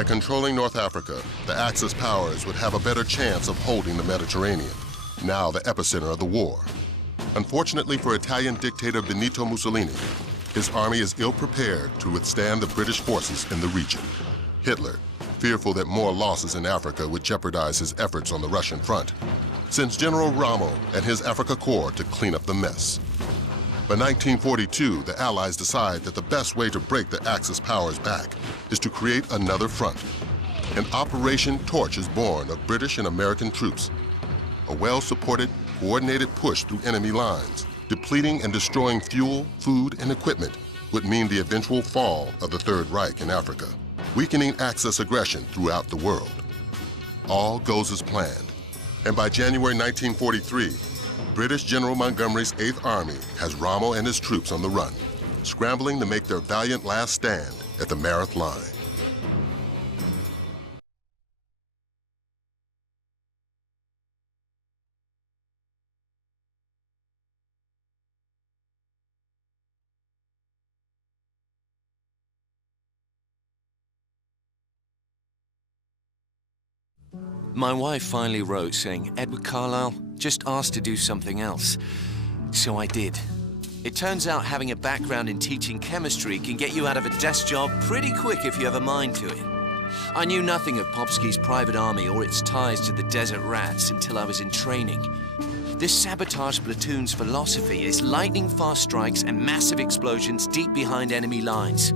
By controlling North Africa, the Axis powers would have a better chance of holding the Mediterranean, now the epicenter of the war. Unfortunately for Italian dictator Benito Mussolini, his army is ill-prepared to withstand the British forces in the region. Hitler, fearful that more losses in Africa would jeopardize his efforts on the Russian front, sends General Rommel and his Africa Corps to clean up the mess. By 1942, the Allies decide that the best way to break the Axis powers back is to create another front. An Operation Torch is born of British and American troops. A well-supported, coordinated push through enemy lines, depleting and destroying fuel, food, and equipment would mean the eventual fall of the Third Reich in Africa, weakening Axis aggression throughout the world. All goes as planned, and by January 1943, British General Montgomery's 8th Army has Rommel and his troops on the run, scrambling to make their valiant last stand at the Mareth Line. My wife finally wrote saying, "Edward Carlisle, just asked to do something else." So I did. It turns out having a background in teaching chemistry can get you out of a desk job pretty quick if you have a mind to it. I knew nothing of Popsky's private army or its ties to the Desert Rats until I was in training. This sabotage platoon's philosophy is lightning-fast strikes and massive explosions deep behind enemy lines.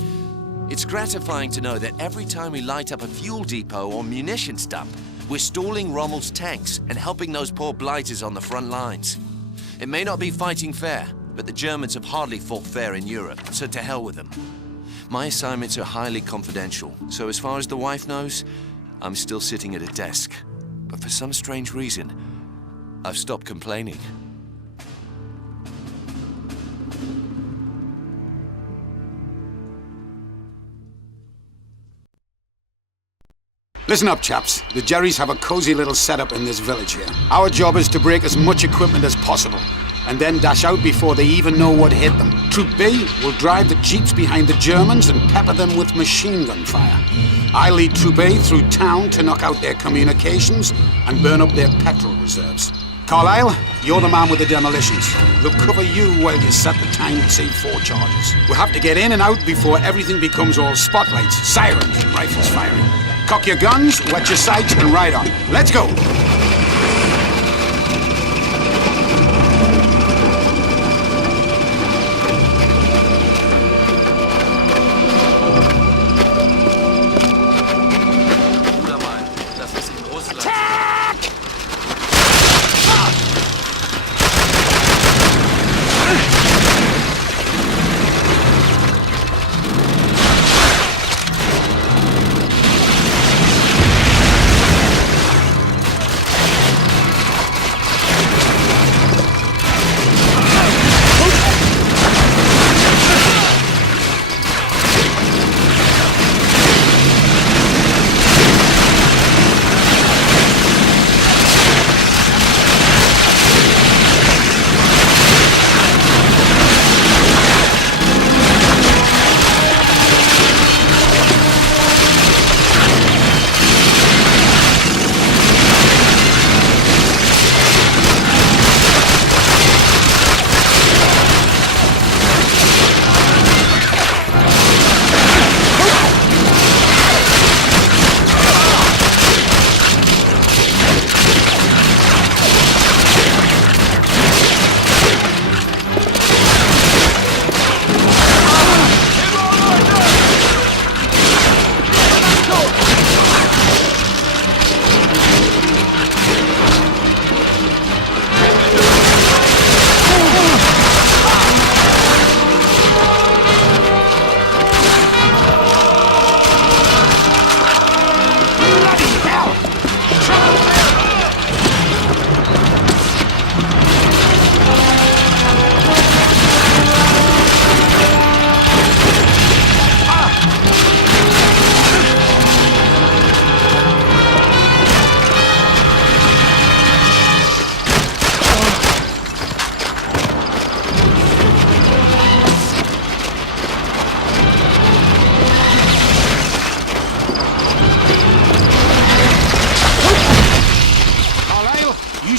It's gratifying to know that every time we light up a fuel depot or munitions dump, we're stalling Rommel's tanks and helping those poor blighters on the front lines. It may not be fighting fair, but the Germans have hardly fought fair in Europe, so to hell with them. My assignments are highly confidential, so as far as the wife knows, I'm still sitting at a desk. But for some strange reason, I've stopped complaining. Listen up, chaps. The Jerrys have a cozy little setup in this village here. Our job is to break as much equipment as possible, and then dash out before they even know what hit them. Troop B will drive the jeeps behind the Germans and pepper them with machine gun fire. I lead Troop A through town to knock out their communications and burn up their petrol reserves. Carlisle, you're the man with the demolitions. They'll cover you while you set the time and save 4 charges. We'll have to get in and out before everything becomes all spotlights, sirens, and rifles firing. Cock your guns, wet your sights, and ride on. Let's go!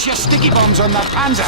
Use your sticky bombs on that Panzer.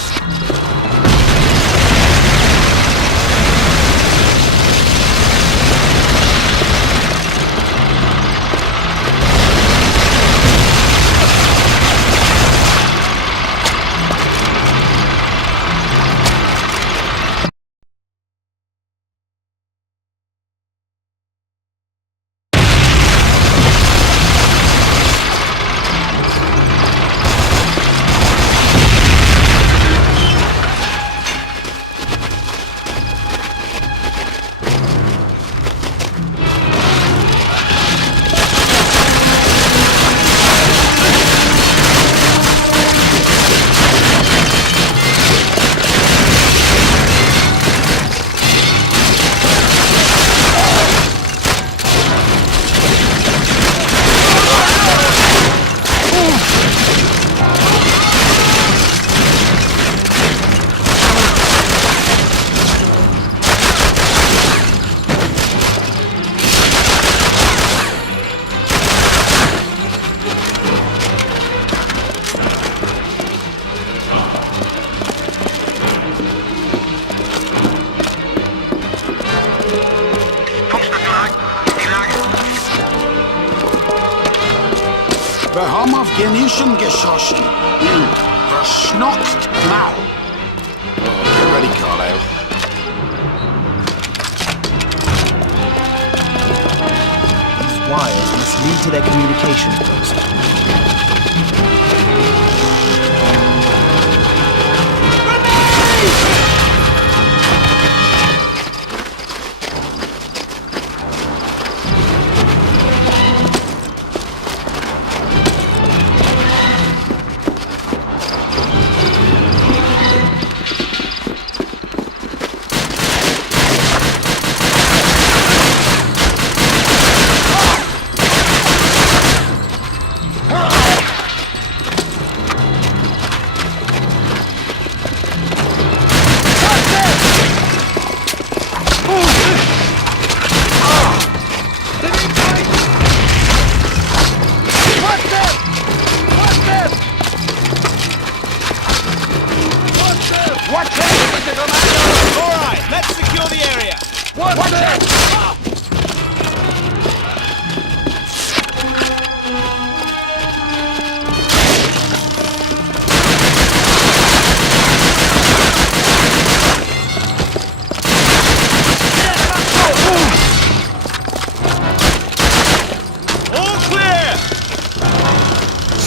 Wir haben auf Genischen geschossen. Verschnockt Mal. Get ready, Carlisle. These wires must lead to their communication post.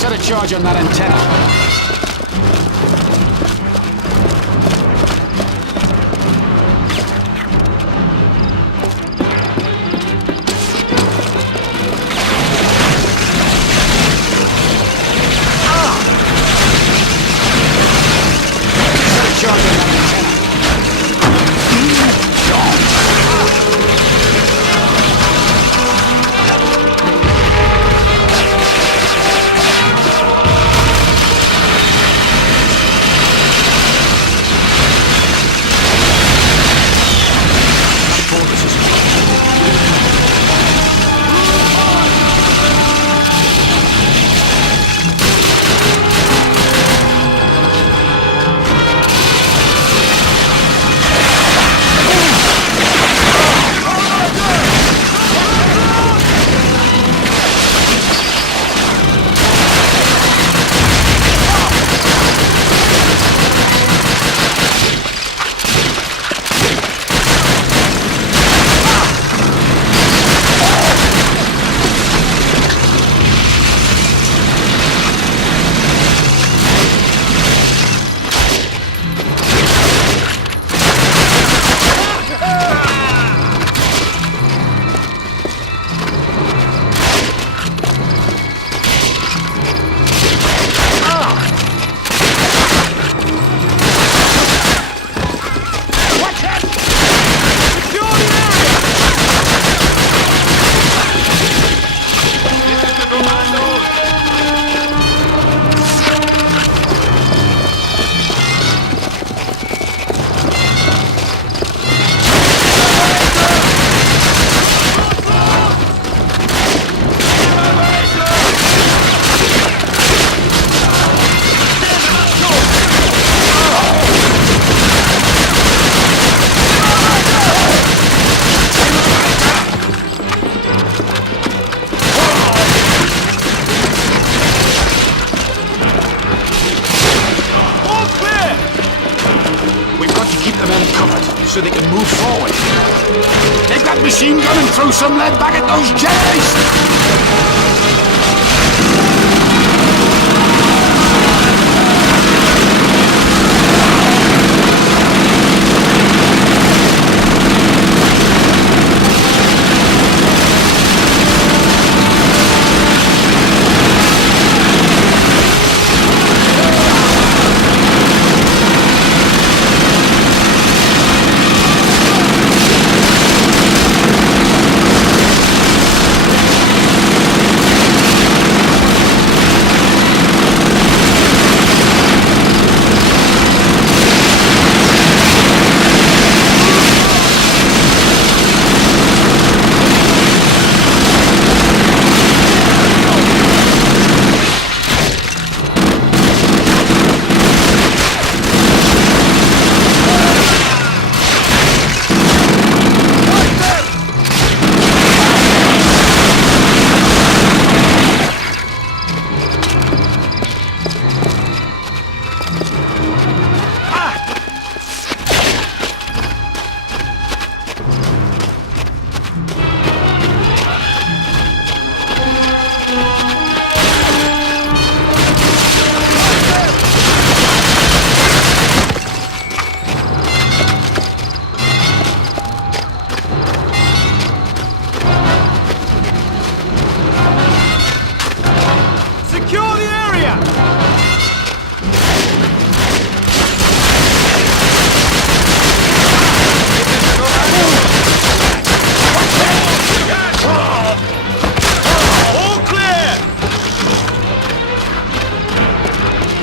Set a charge on that antenna. so they can move forward. Take that machine gun and throw some lead back at those Jedis!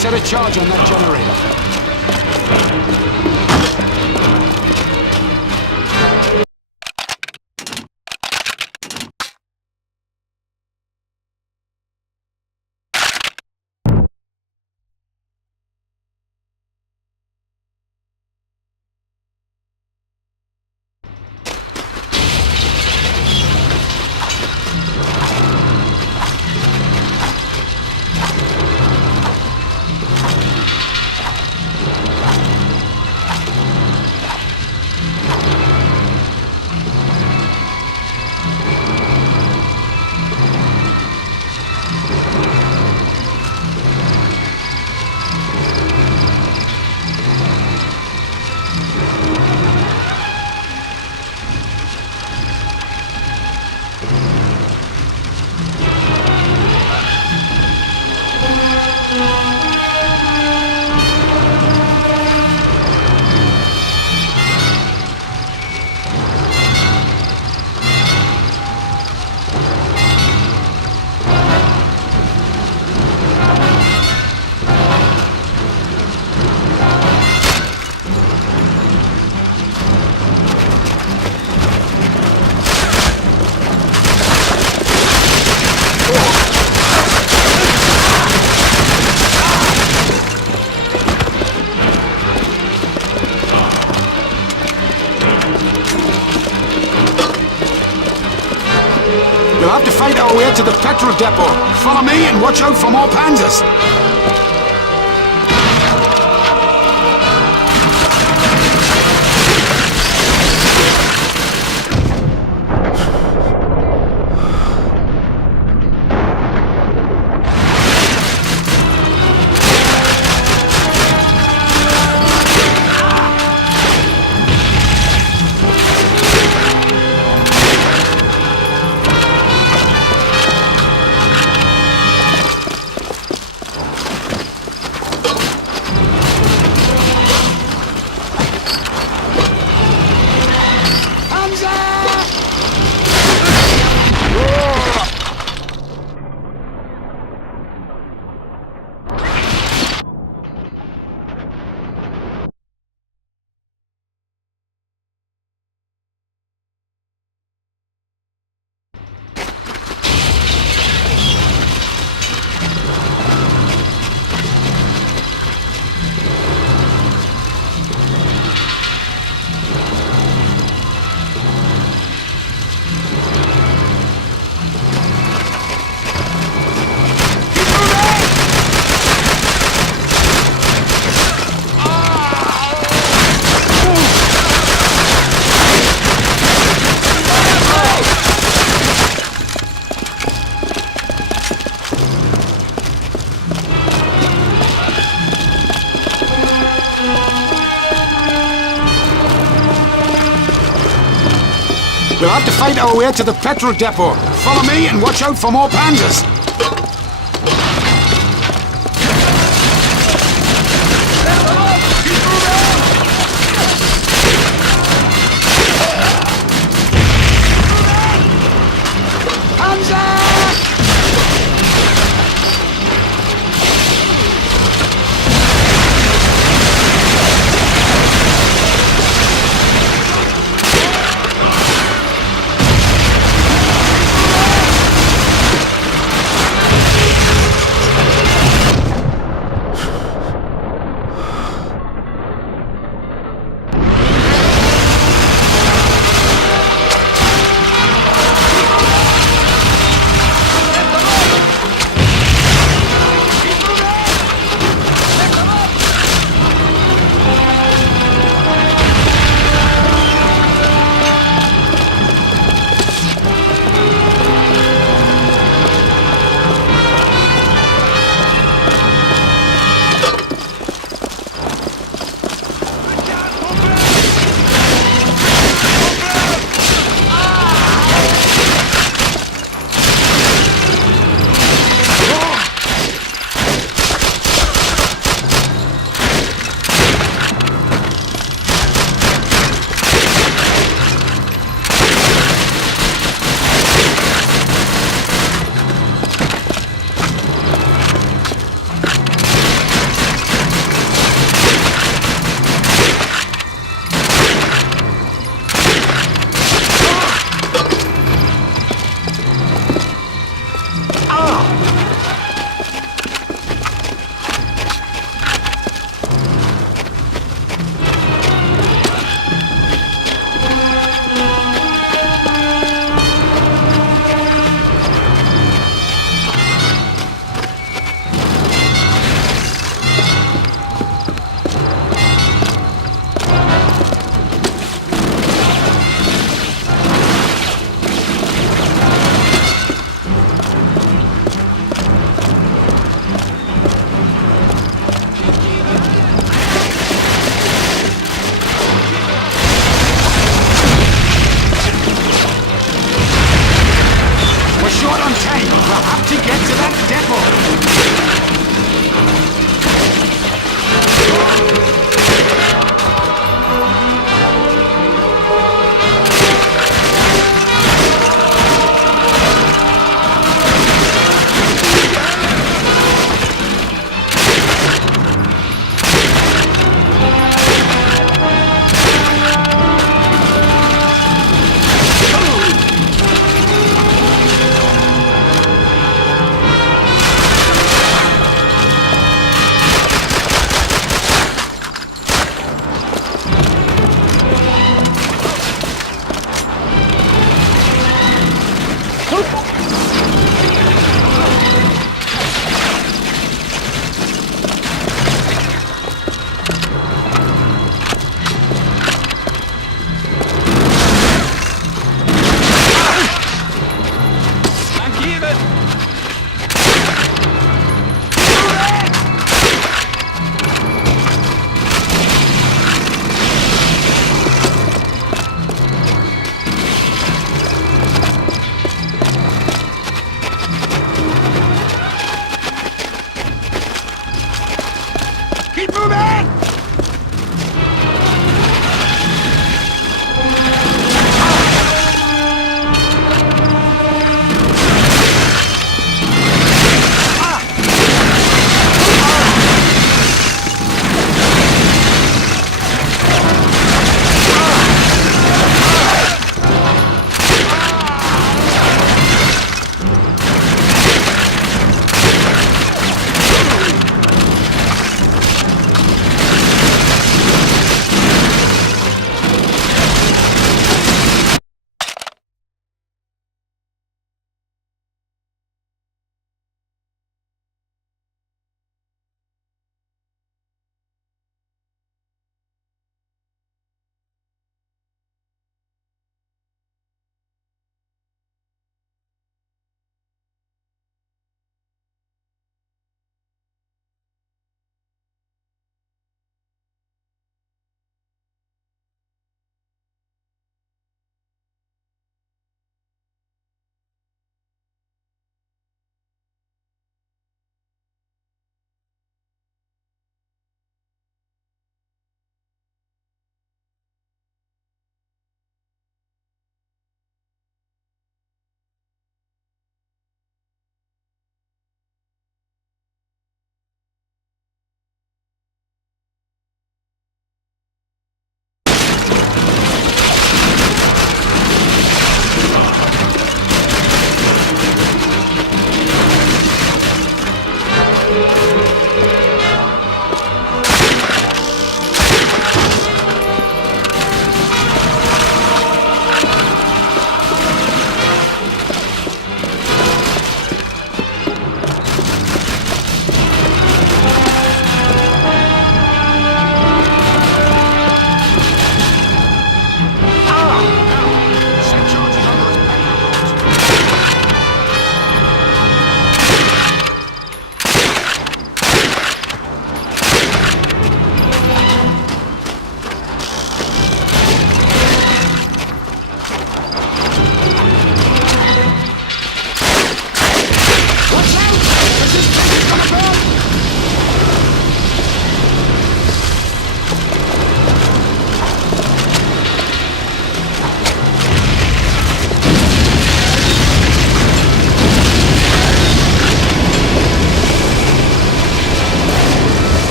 Set a charge on that generator. We'll have to fight our way to the petrol depot. Follow me and watch out for more panzers. We'll have to fight our way to the petrol depot. Follow me and watch out for more panzers.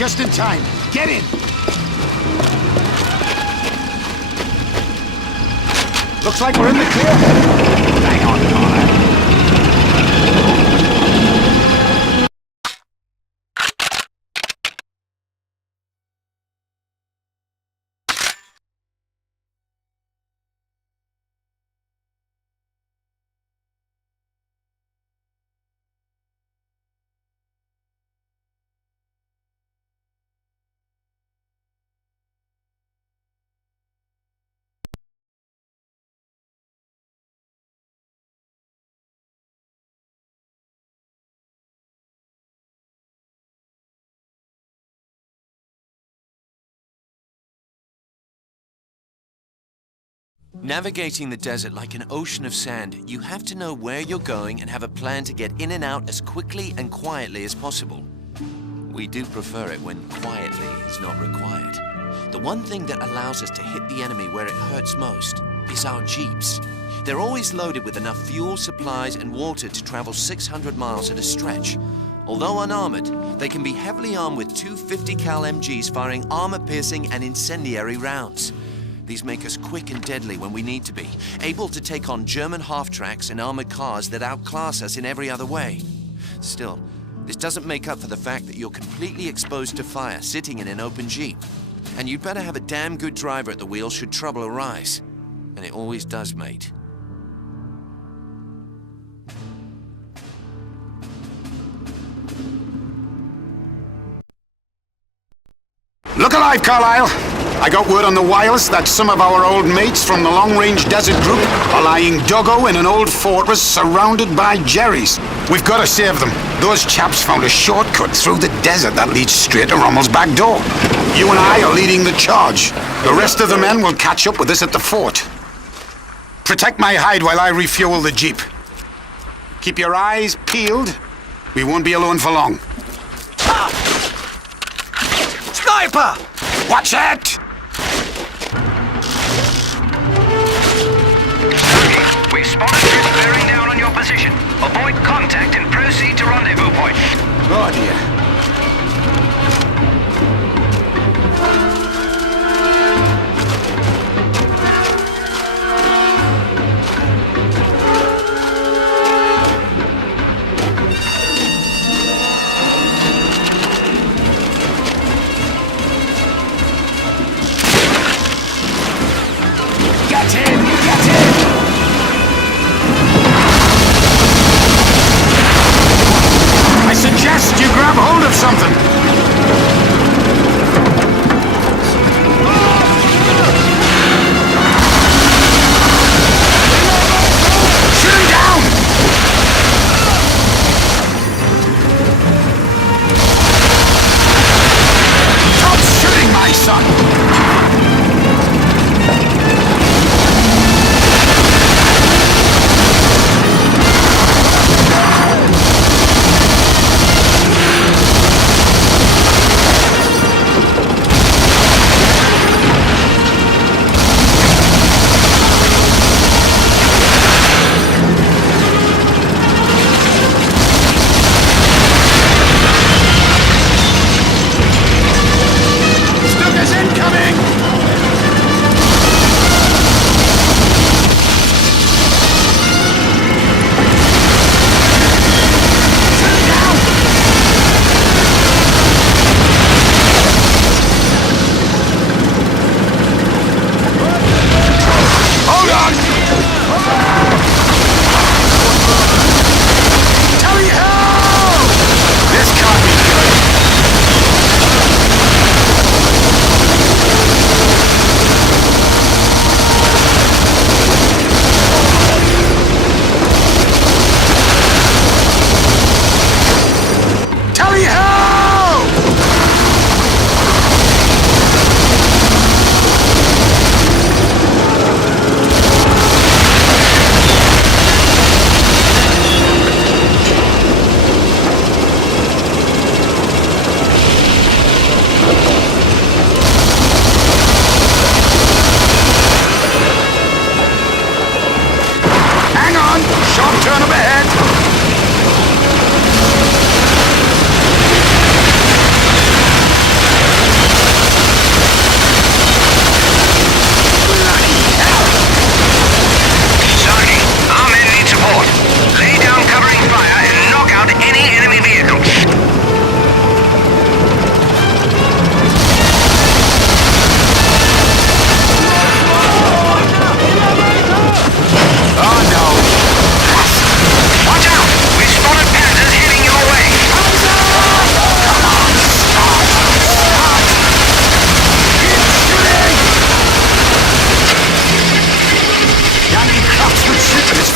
Just in time. Get in! Looks like we're in the clear. Hang on, Carlisle. Navigating the desert like an ocean of sand, you have to know where you're going and have a plan to get in and out as quickly and quietly as possible. We do prefer it when quietly is not required. The one thing that allows us to hit the enemy where it hurts most is our jeeps. They're always loaded with enough fuel, supplies, and water to travel 600 miles at a stretch. Although unarmored, they can be heavily armed with two 50 cal MGs firing armor-piercing and incendiary rounds. These make us quick and deadly when we need to be, able to take on German half-tracks and armored cars that outclass us in every other way. Still, this doesn't make up for the fact that you're completely exposed to fire sitting in an open Jeep. And you'd better have a damn good driver at the wheel should trouble arise. And it always does, mate. Look alive, Carlisle! I got word on the wireless that some of our old mates from the long-range desert group are lying doggo in an old fortress surrounded by Jerrys. We've got to save them. Those chaps found a shortcut through the desert that leads straight to Rommel's back door. You and I are leading the charge. The rest of the men will catch up with us at the fort. Protect my hide while I refuel the Jeep. Keep your eyes peeled. We won't be alone for long. Sniper! Watch it! We've spotted troops bearing down on your position. Avoid contact and proceed to rendezvous point. Oh dear. Get in! Get in! I suggest you grab hold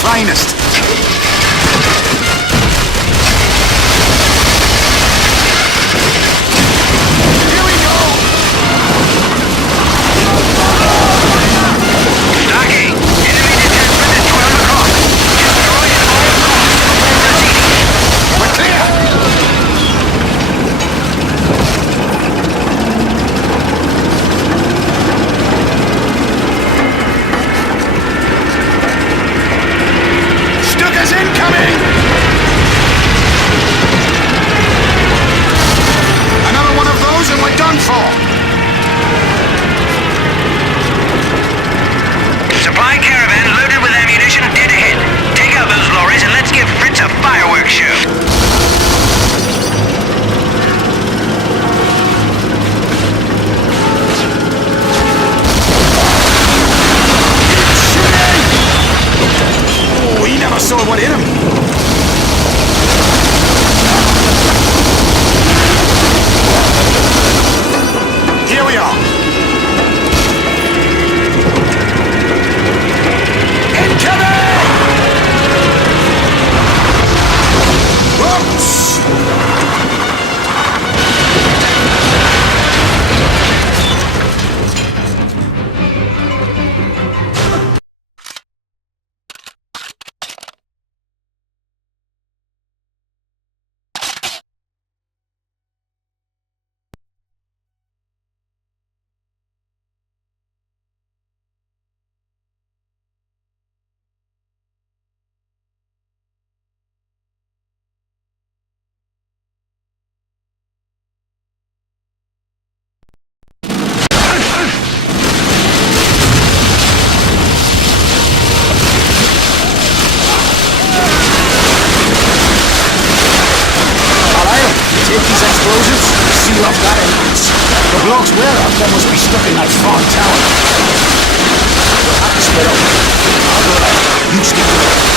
finest. Here we go! Stocky, enemy detachment at 12 o'clock. Destroy at all costs before proceeding. We're clear! Stuka's incoming! Another one of those and we're done for! Supply caravan loaded with ammunition dead ahead. Take out those lorries and let's give Fritz a fireworks show. Oh, he never saw what hit him. Here we are. Incoming! Whoops! Take these explosives, seal off that entrance. The blocks we're after must be stuck in that far tower. We'll have to split up. I'll go left. You stick with it.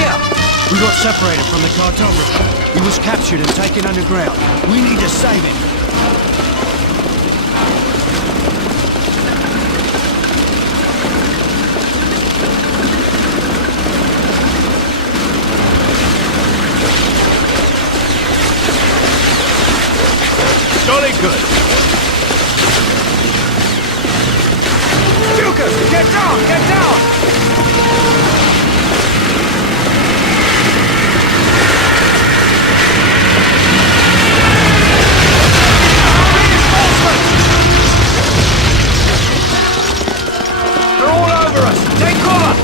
here! We got separated from the cartographer. He was captured and taken underground. We need to save him. Jolly good. Lucas, get down! Get down! They're all over us! Take cover!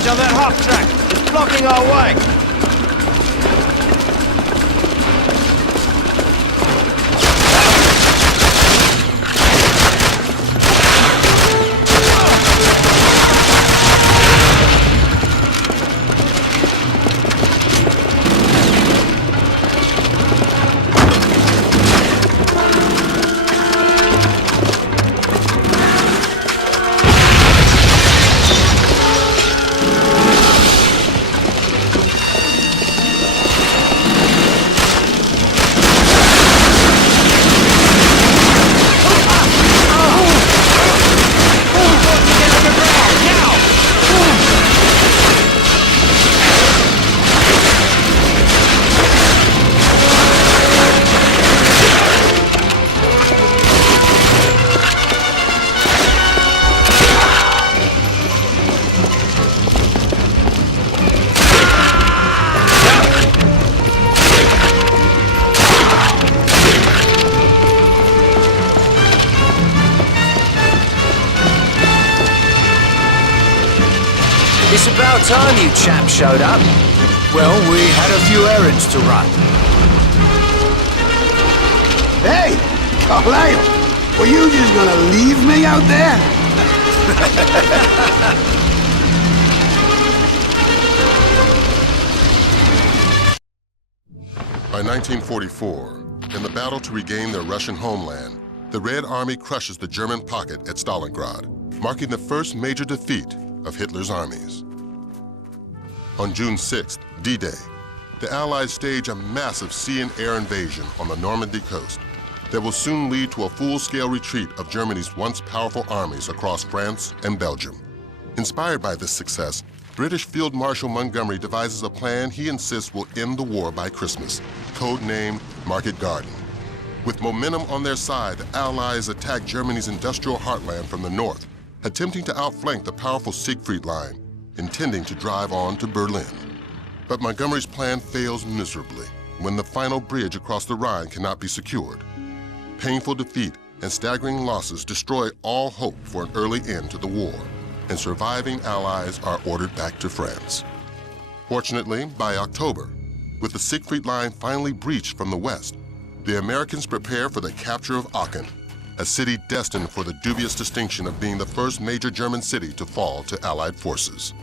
On that half track. It's blocking our way. It's about time you chaps showed up. Well, we had a few errands to run. Hey, Carlisle, were you just gonna leave me out there? By 1944, in the battle to regain their Russian homeland, the Red Army crushes the German pocket at Stalingrad, marking the first major defeat of Hitler's armies. On June 6th, D-Day, the Allies stage a massive sea and air invasion on the Normandy coast that will soon lead to a full-scale retreat of Germany's once powerful armies across France and Belgium. Inspired by this success, British Field Marshal Montgomery devises a plan he insists will end the war by Christmas, codenamed Market Garden. With momentum on their side, the Allies attack Germany's industrial heartland from the north, attempting to outflank the powerful Siegfried Line, intending to drive on to Berlin. But Montgomery's plan fails miserably when the final bridge across the Rhine cannot be secured. Painful defeat and staggering losses destroy all hope for an early end to the war, and surviving Allies are ordered back to France. Fortunately, by October, with the Siegfried Line finally breached from the west, the Americans prepare for the capture of Aachen, a city destined for the dubious distinction of being the first major German city to fall to Allied forces.